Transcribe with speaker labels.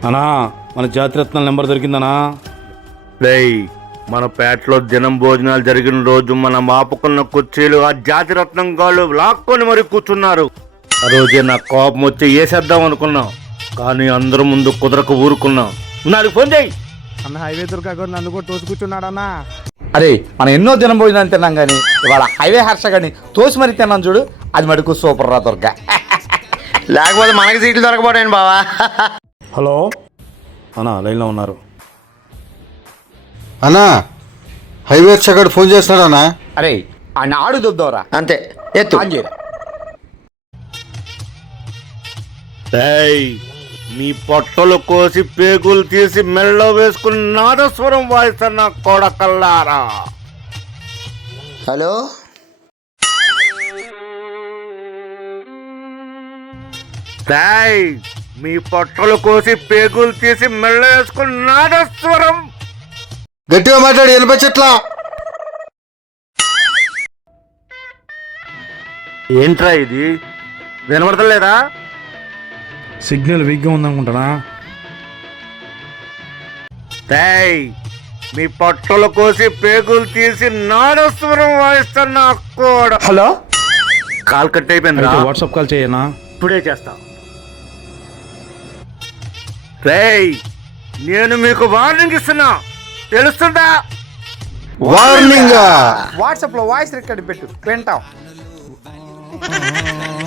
Speaker 1: అనా మన జాతిరత్నాల నెంబర్ దొరికిందనా?
Speaker 2: రేయ్, మన పేటలో దినం భోజనాలు జరిగిన రోజు మనం ఆపుకున్న కుర్చీలు ఆ జాతిరత్నం గాళ్ళు లాక్కొని మరి కూర్చున్నారు. ఆ రోజే నాకు కోపం వచ్చి వేసేద్దాం అనుకున్నాం, కానీ అందరూ ముందు కుదరకు ఊరుకున్నాం. నాకు ఫోన్ చేయి
Speaker 3: అన్న. హైవే దొరకకుండా నన్ను కూడా తోసి కూర్చున్నాడన్నా.
Speaker 4: అరే మనం ఎన్నో దినం భోజనాలు తిన్నాం కానీ ఇవాళ హైవే హర్ష కానీ తోసి మరి తిన్నాం చూడు, అది మటుకు సూపర్ రా దొరక.
Speaker 5: లేకపోతే మనకి సీట్లు దొరకపోయాను బావా.
Speaker 1: హలో అనా, లైన్లో ఉన్నారు.
Speaker 6: అన్నా, హైవే చక్కడు ఫోన్ చేస్తున్నాడన్నా.
Speaker 4: అరే ఆయన ఆడు దుబ్దవరా,
Speaker 5: అంతే ఎత్తు.
Speaker 4: ఆన్ చేయరా.
Speaker 2: రేయ్, మీ పొట్టలు కోసి పేగులు తీసి మెళ్ళో వేసుకుని నాదస్వరం వాయిస్తున్న కొడకల్లారా.
Speaker 5: హలో,
Speaker 2: రేయ్, మీ పొట్టలు కోసి పేగులు తీసి మెళ్ళో వేసుకుని నాదస్వరం.
Speaker 6: గట్టిగా మాట్లాడి వినిపించట్లా.
Speaker 2: ఏంట్రా ఇది, వినబడతలేదా?
Speaker 1: సిగ్నల్ వీక్గా ఉందనుకుంటానా?
Speaker 2: రేయ్, మీ పొట్టలు కోసి పేగులు తీసి నాదస్వరం వాయిస్తున్న కూడా.
Speaker 4: హలో,
Speaker 2: కాల్ కట్ అయిపోయింది.
Speaker 1: అయితే వాట్సాప్ కాల్ చేయనా?
Speaker 2: ఇప్పుడే చేస్తా. రేయ్, నేను మీకు వార్నింగ్ ఇస్తున్నా, తెలుస్తుందా?
Speaker 6: వార్నింగ్.
Speaker 4: వాట్సాప్లో వాయిస్ రికార్డ్ పెట్టు, వింటాం.